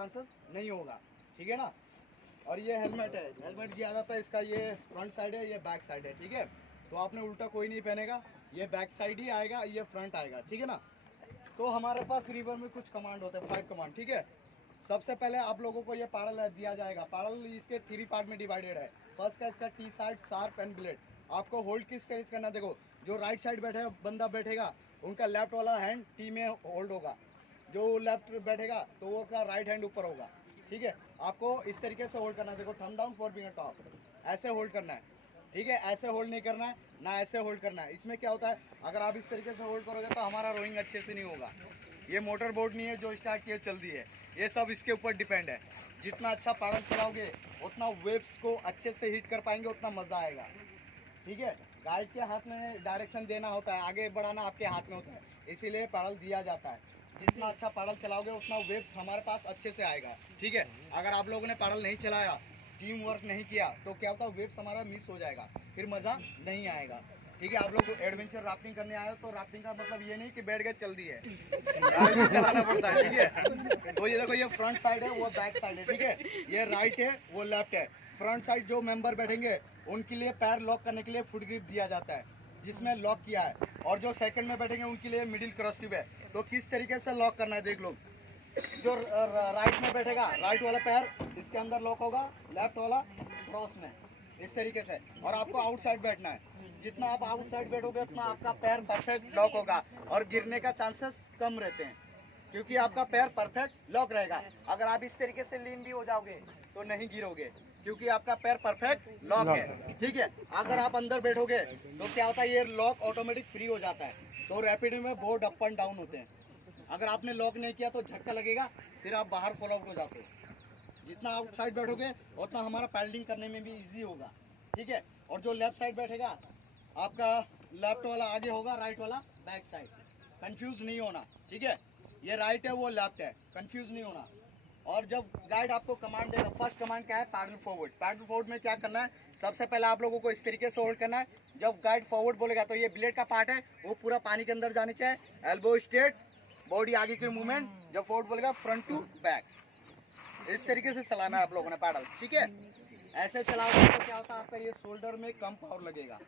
Chances नहीं होगा, ठीक है ना। और ये हेलमेट है, हेलमेट ज़्यादातर इसका ये फ्रंट साइड है, ये बैक साइड है, ठीक है। तो आपने उल्टा कोई नहीं पहनेगा, ये बैक साइड ही आएगा, ये फ्रंट आएगा, ठीक है ना। तो हमारे पास रिवर में कुछ कमांड होते हैं, 5 कमांड, ठीक है। सबसे पहले आप लोगों को ये पैडल दिया जाएगा। पैडल इसके 3 पार्ट में डिवाइडेड है। फर्स्ट का इसका T side, sharp and blade. आपको होल्ड किस तरह से करना, देखो जो राइट साइड बैठे बंदा बैठेगा उनका लेफ्ट वाला हैंड टी में होल्ड होगा, जो लेफ्ट बैठेगा तो वो का राइट हैंड ऊपर होगा, ठीक है। आपको इस तरीके से होल्ड करना है, देखो thumb down for finger top, ऐसे होल्ड करना है, ठीक है। ऐसे होल्ड नहीं करना है ना, ऐसे होल्ड करना है। इसमें क्या होता है, अगर आप इस तरीके से होल्ड करोगे तो हमारा रोइंग अच्छे से नहीं होगा। ये मोटर बोट नहीं है जो स्टार्ट किए चल दी है, ये सब इसके ऊपर डिपेंड है। जितना अच्छा पैडल चलाओगे उतना वेव्स को अच्छे से हिट कर पाएंगे, उतना मज़ा आएगा, ठीक है। गाइड के हाथ में डायरेक्शन देना होता है, आगे बढ़ाना आपके हाथ में होता है, इसीलिए पैडल दिया जाता है। जितना अच्छा पैडल चलाओगे उतना वेव्स हमारे पास अच्छे से आएगा, ठीक है। अगर आप लोगों ने पैडल नहीं चलाया, टीम वर्क नहीं किया, तो क्या होता है वेव्स हमारा मिस हो जाएगा, फिर मज़ा नहीं आएगा, ठीक है। आप लोग एडवेंचर राफ्टिंग करने आए हो तो राफ्टिंग का मतलब ये नहीं कि बैठ गए चल दी है, चलाना पड़ता है, ठीक है। तो ये देखो ये फ्रंट साइड है, वो बैक साइड है, ठीक है। ये राइट है, वो लेफ्ट है। फ्रंट साइड जो मेंबर बैठेंगे उनके लिए पैर लॉक करने के लिए फुट ग्रिप दिया जाता है, जिसमें लॉक किया है। और जो सेकंड में बैठेंगे उनके लिए मिडिल क्रॉस ट्यूब है। तो किस तरीके से लॉक करना है देख लो। जो राइट में बैठेगा राइट वाला पैर इसके अंदर लॉक होगा, लेफ्ट वाला क्रॉस में, इस तरीके से। और आपको आउटसाइड बैठना है, जितना आप आउटसाइड बैठोगे उतना आपका पैर परफेक्ट लॉक होगा और गिरने का चांसेस कम रहते हैं, क्योंकि आपका पैर परफेक्ट लॉक रहेगा। अगर आप इस तरीके से लीन भी हो जाओगे तो नहीं गिरोगे, क्योंकि आपका पैर परफेक्ट लॉक है, ठीक है। अगर आप अंदर बैठोगे तो क्या होता है, ये लॉक ऑटोमेटिक फ्री हो जाता है। तो रैपिड में बोर्ड अप एंड डाउन होते हैं। अगर आपने लॉक नहीं किया तो झटका लगेगा, फिर आप बाहर फॉल आउट हो जाते हो। जितना आउटसाइड बैठोगे उतना हमारा पैडलिंग करने में भी इजी होगा, ठीक है। और जो लेफ्ट साइड बैठेगा आपका लेफ्ट वाला आगे होगा, राइट वाला बैक साइड। कंफ्यूज नहीं होना, ठीक है। ये राइट है, वो लेफ्ट है, कंफ्यूज नहीं होना। और जब गाइड आपको कमांड देगा, फर्स्ट कमांड क्या है, पैडल फॉरवर्ड। पैडल फॉरवर्ड में क्या करना है, सबसे पहले आप लोगों को इस तरीके से होल्ड करना है। जब गाइड फॉरवर्ड बोलेगा तो ये ब्लेड का पार्ट है वो पूरा पानी के अंदर जानी चाहिए, एल्बो स्ट्रेट, बॉडी आगे की मूवमेंट। जब फॉरवर्ड बोलेगा फ्रंट टू बैक, इस तरीके से चलाना है आप लोगों ने पैडल, ठीक है। ऐसे चलाओगे तो क्या होता है, आपका ये शोल्डर में कम पावर लगेगा।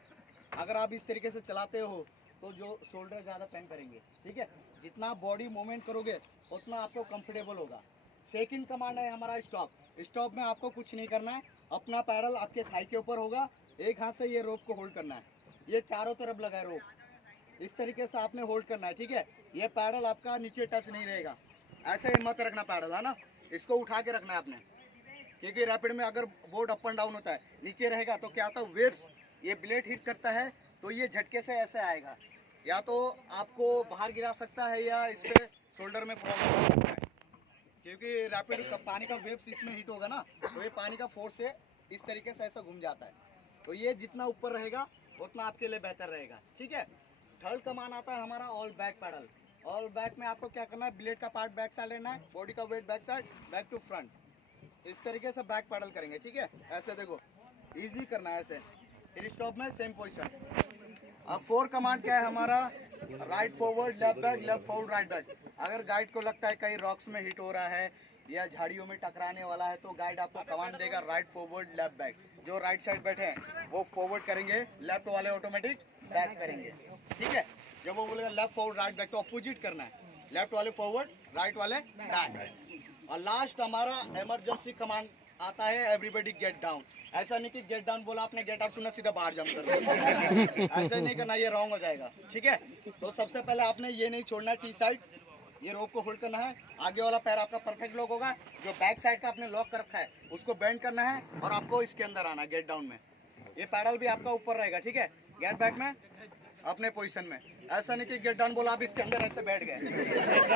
अगर आप इस तरीके से चलाते हो तो जो शोल्डर ज़्यादा पेन करेंगे, ठीक है। जितना बॉडी मूवमेंट करोगे उतना आपको कंफर्टेबल होगा। सेकंड कमांड है हमारा स्टॉप। स्टॉप में आपको कुछ नहीं करना है, अपना पैडल आपके थाई के ऊपर होगा, एक हाथ से ये रोप को होल्ड करना है, ये चारों तरफ लगा है रोप, इस तरीके से आपने होल्ड करना है, ठीक है। ये पैडल आपका नीचे टच नहीं रहेगा, ऐसे मत रखना पैडल, है ना, इसको उठा के रखना है आपने, क्योंकि रैपिड में अगर बोर्ड अप एंड डाउन होता है, नीचे रहेगा तो क्या होता है, वेव्स ये ब्लेड हिट करता है तो ये झटके से ऐसे आएगा, या तो आपको बाहर गिरा सकता है या इस पे शोल्डर में प्रॉब्लम हो सकता है, क्योंकि रैपिड का पानी का वेव्स इसमें हिट होगा ना, तो ये पानी का फोर्स से इस तरीके से ऐसा घूम जाता है। तो ये जितना ऊपर रहेगा उतना आपके लिए बेहतर रहेगा, ठीक है। थर्ड कमान आता है हमारा all back paddle. All back में आपको क्या करना है, ब्लेड का पार्ट बैक साइड लेना है, बॉडी का weight back side, back to front, इस तरीके से बैक पैडल करेंगे, ठीक है। ऐसे देखो इजी करना है ऐसे। फिर स्टॉप में सेम पोजीशन। अब फोर कमांड क्या है हमारा, right forward, left back, left forward, right back. अगर गाइड को लगता है कहीं रॉक्स में हिट हो रहा है या झाड़ियों में टकराने वाला है तो गाइड आपको कमांड देगा राइट फॉरवर्ड, लेफ्ट बैक। जो राइट साइड बैठे हैं वो फॉरवर्ड करेंगे, लेफ्ट वाले ऑटोमेटिक बैक करेंगे, ठीक है। जब वो बोलेगा लेफ्ट फॉरवर्ड राइट बैक तो अपोजिट करना है, लेफ्ट वाले फॉरवर्ड, राइट वाले बैक। और लास्ट हमारा इमरजेंसी कमांड आता है, एवरीबॉडी गेट डाउन। ऐसा नहीं कि गेट डाउन बोला आपने गेट आउट सुना सीधा बाहर जंप कर दिया, ऐसा नहीं करना, ये रॉन्ग हो जाएगा, ठीक है। तो सबसे पहले आपने ये नहीं छोड़ना है, टी साइड ये रोप को होल्ड करना है, आगे वाला पैर आपका परफेक्ट लॉक होगा, जो बैक साइड का आपने लॉक कर रखा है उसको बेंड करना है और आपको इसके अंदर आना है गेट डाउन में। ये पैडल भी आपका ऊपर रहेगा, ठीक है। गेट बैक में अपने पोजीशन में, ऐसा नहीं कि गेट डाउन बोला आप इसके अंदर ऐसे बैठ गए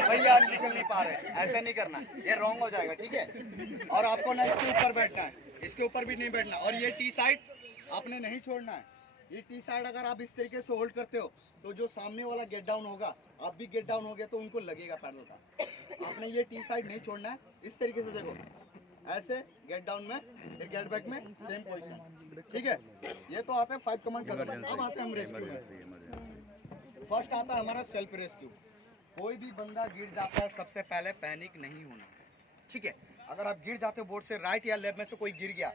भैया निकल नहीं पा रहे, ऐसा नहीं करना, ये रॉन्ग हो जाएगा, ठीक है। और आपको ना इसके ऊपर बैठना है, इसके ऊपर भी नहीं बैठना। और ये टी साइड आपने नहीं छोड़ना है, ये टी साइड अगर आप इस तरीके से होल्ड करते हो तो जो सामने वाला गेट डाउन होगा, आप भी गेट डाउन हो गए तो उनको लगेगा पैडल का। आपने ये टी साइड नहीं छोड़ना है, इस तरीके से देखो ऐसे गेट डाउन में, फिर गेट बैक में सेम पोजीशन, ठीक है। ये तो आता है 5 कमांड खत्म। अब आते हैं हम रेस्क्यू में। फर्स्ट आता है हमारा सेल्फ रेस्क्यू। कोई भी बंदा गिर जाता है सबसे पहले पैनिक नहीं होना, ठीक है। अगर आप गिर जाते हो बोर्ड से, राइट या लेफ्ट में से कोई गिर गया